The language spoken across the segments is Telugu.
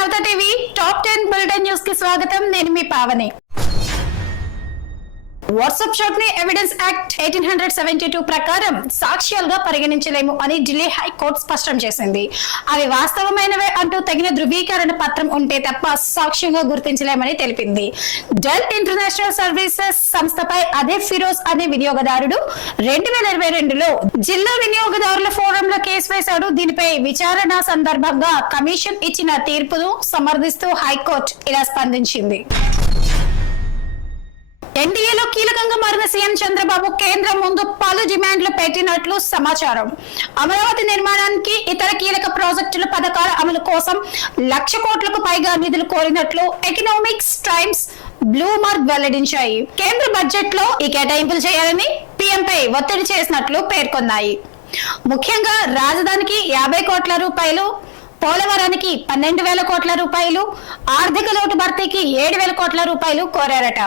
నవత టీవీ టాప్ 10 బులెటిన్ న్యూస్ కి స్వాగతం. నేను మీ పావని. వాట్సాప్ షాట్ ని ఎవిడెన్స్ యాక్ట్ 1872 ప్రకారం సాక్ష్యాలుగా పరిగణించలేము అని ఢిల్లీ హైకోర్టు స్పష్టం చేసింది. అవి వాస్తవమైనవే అంటూ తగిన ధృవీకరణ పత్రం ఉంటే తప్ప సాక్ష్యంగా గుర్తించలేమని తెలిపింది. డెల్ ఇంటర్నేషనల్ సర్వీసెస్ సంస్థపై అదే ఫిరోజ్ అనే వినియోగదారుడు 2022లో జిల్లా వినియోగదారుల ఫోరంలో కేసు వేశాడు. దీనిపై విచారణ సందర్భంగా కమిషన్ ఇచ్చిన తీర్పును సమర్థిస్తూ హైకోర్టు ఇలా స్పందించింది. ఎన్డీఏలో కీలకంగా మారిన సీఎం చంద్రబాబు కేంద్రం ముందు పలు డిమాండ్లు పెట్టినట్లు సమాచారం. అమరావతి నిర్మాణానికి ఇతర కీలక ప్రాజెక్టుల పథకాల అమలు కోసం 1,00,000 కోట్లకు పైగా నిధులు కోరినట్లు ఎకనామిక్స్ టైమ్స్ బ్లూంబర్గ్ వెల్లడించాయి. కేంద్ర బడ్జెట్ లో ఈ కేటాయింపులు చేయాలని పీఎంపై ఒత్తిడి చేసినట్లు పేర్కొన్నాయి. ముఖ్యంగా రాజధానికి 50 కోట్ల రూపాయలు, పోలవరానికి 12,000 కోట్ల రూపాయలు, ఆర్థిక లోటు భర్తీకి 7,000 కోట్ల రూపాయలు కోరారట.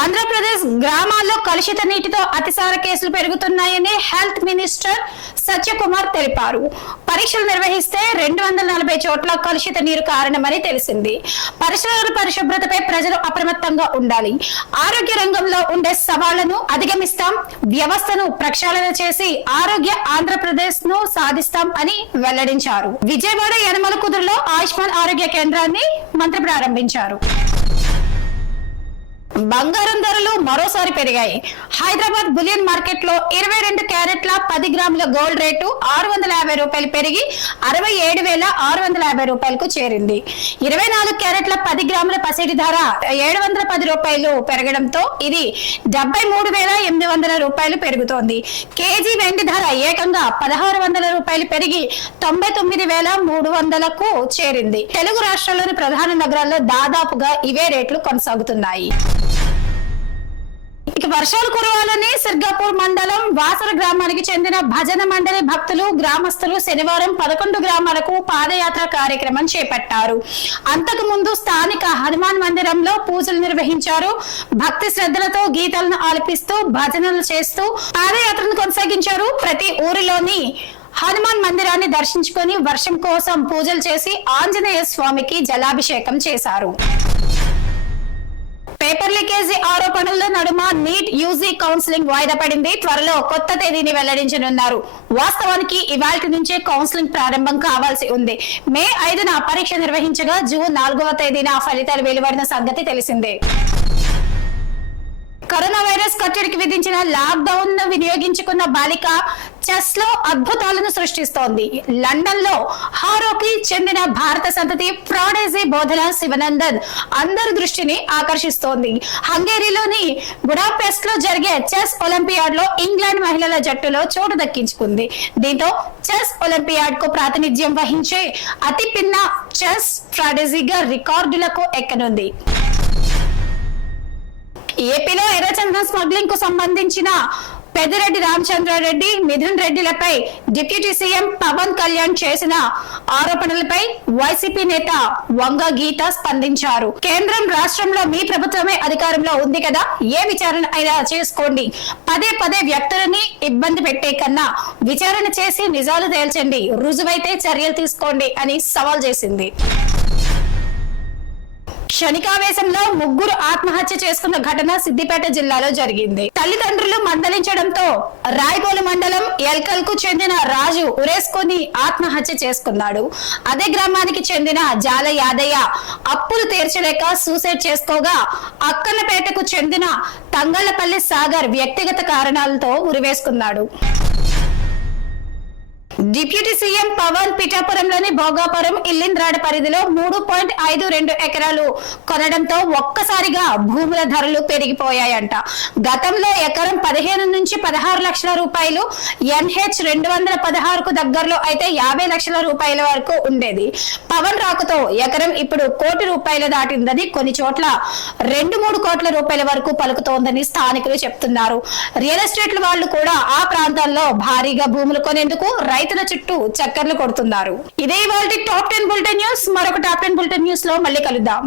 ఆంధ్రప్రదేశ్ గ్రామాల్లో కలుషిత నీటితో అతిసార కేసులు పెరుగుతున్నాయని హెల్త్ మినిస్టర్ సత్యకుమార్ తెలిపారు. పరీక్షలు నిర్వహిస్తే 240 చోట్ల కలుషిత నీరు కారణమని తెలిసింది. పరిసరాల పరిశుభ్రతపై ప్రజలు అప్రమత్తంగా ఉండాలి. ఆరోగ్య రంగంలో ఉండే సవాళ్లను అధిగమిస్తాం, వ్యవస్థను ప్రక్షాళన చేసి ఆరోగ్య ఆంధ్రప్రదేశ్ ను సాధిస్తాం అని వెల్లడించారు. విజయవాడ యనమల కుదురులో ఆయుష్మాన్ ఆరోగ్య కేంద్రాన్ని మంత్రి ప్రారంభించారు. బంగారం ధరలు మరోసారి పెరిగాయి. హైదరాబాద్ బులియన్ మార్కెట్ లో 22 క్యారెట్ల 10 గ్రాముల గోల్డ్ రేటు 650 రూపాయలు పెరిగి 67,650 రూపాయలకు చేరింది. 24 క్యారెట్ల 10 గ్రాముల పసిడి ధర 710 రూపాయలు పెరగడంతో ఇది 73,800 రూపాయలు పెరుగుతోంది. కేజీ వెండి ధర ఏకంగా 1,600 రూపాయలు పెరిగి 99,300కు చేరింది. తెలుగు రాష్ట్రాల్లోని ప్రధాన నగరాల్లో దాదాపుగా ఇవే రేట్లు కొనసాగుతున్నాయి. ఇక వర్షాలు కురవాలని సిర్గాపూర్ మండలం వాసర గ్రామానికి చెందిన భజన మండలి భక్తులు గ్రామస్తులు శనివారం 11 గ్రామాలకు పాదయాత్ర కార్యక్రమం చేపట్టారు. అంతకు ముందు స్థానిక హనుమాన్ మందిరంలో పూజలు నిర్వహించారు. భక్తి శ్రద్ధలతో గీతాలను ఆలపిస్తూ భజనలు చేస్తూ పాదయాత్రను కొనసాగించారు. ప్రతి ఊరిలోని హనుమాన్ మందిరాన్ని దర్శించుకొని వర్షం కోసం పూజలు చేసి ఆంజనేయ స్వామికి జలాభిషేకం చేశారు. పేపర్ లీకేజీ ఆరోపణల నడుమ నీట్ యూజీ కౌన్సిలింగ్ వాయిదా పడింది. త్వరలో కొత్త తేదీని వెల్లడించనున్నారు. వాస్తవానికి ఇవాల్టి నుంచే కౌన్సిలింగ్ ప్రారంభం కావాల్సి ఉంది. మే 5న పరీక్ష నిర్వహించగా జూన్ 4వ తేదీన ఫలితాలు వెలువడిన సంగతి తెలిసిందే. కరోనా వైరస్ కట్టడికి విధించిన లాక్ డౌన్ ను వినియోగించుకున్న బాలిక చెస్ లో అద్భుతాలను సృష్టిస్తోంది. లండన్ లో హారోకి చెందిన భారత సంతతి ప్రాడేజీ బోధన శివనందన్ అందరి దృష్టిని ఆకర్షిస్తోంది. హంగేరీలోని బుడాపెస్ట్ లో జరిగే చెస్ ఒలింపియాడ్ లో ఇంగ్లాండ్ మహిళల జట్టులో చోటు దక్కించుకుంది. దీంతో చెస్ ఒలింపియాడ్ కు ప్రాతినిధ్యం వహించే అతి పిన్న చెస్ ప్రాడేజీగా రికార్డులకు ఎక్కనుంది. ఏపీలో ఎర్రచందనం స్మగ్లింగ్ కు సంబంధించిన పెద్దిరెడ్డి రామచంద్రారెడ్డి, మిథున్ రెడ్డిలపై డిప్యూటీ సీఎం పవన్ కళ్యాణ్ చేసిన ఆరోపణలపై వైసీపీ నేత వంగ గీత స్పందించారు. కేంద్రం రాష్ట్రంలో మీ ప్రభుత్వమే అధికారంలో ఉంది కదా, ఏ విచారణ అయినా చేసుకోండి. పదే పదే వ్యక్తులని ఇబ్బంది పెట్టే కన్నా విచారణ చేసి నిజాలు తేల్చండి, రుజువైతే చర్యలు తీసుకోండి అని సవాల్ చేసింది. క్షణికావేశంలో 3 ఆత్మహత్య చేసుకున్న ఘటన సిద్దిపేట జిల్లాలో జరిగింది. తల్లిదండ్రులు మందలించడంతో రాయబోలు మండలం ఎల్కల్ కు చెందిన రాజు ఉరేసుకొని ఆత్మహత్య చేసుకున్నాడు. అదే గ్రామానికి చెందిన జాల యాదయ్య అప్పులు తీర్చలేక సూసైడ్ చేసుకోగా అక్కన్నపేటకు చెందిన తంగళ్లపల్లి సాగర్ వ్యక్తిగత కారణాలతో ఉరివేసుకున్నాడు. డిప్యూటీ సీఎం పవన్ పిఠాపురంలోని భోగాపురం ఇల్లింద్రాడ పరిధిలో 3.52 ఎకరాలు కొనడంతో ఒక్కసారిగా భూముల ధరలు పెరిగిపోయాయంట. గతంలో ఎకరం 15 నుంచి 16 లక్షల రూపాయలు, NH 216కు దగ్గరలో అయితే 50 లక్షల రూపాయల వరకు ఉండేది. పవన్ రాకతో ఎకరం ఇప్పుడు 1 కోటి రూపాయలు దాటిందని, కొన్ని చోట్ల 2-3 కోట్ల రూపాయల వరకు పలుకుతోందని స్థానికులు చెప్తున్నారు. రియల్ ఎస్టేట్ వాళ్ళు కూడా ఆ ప్రాంతాల్లో భారీగా భూములు కొనేందుకు రైతుల చుట్టూ చక్కర్లు కొడుతున్నారు. ఇదే ఇవాల్టి టాప్ 10 బులెటిన్ న్యూస్. మరొక టాప్ 10 బులెటిన్ న్యూస్ లో మళ్ళీ కలుద్దాం.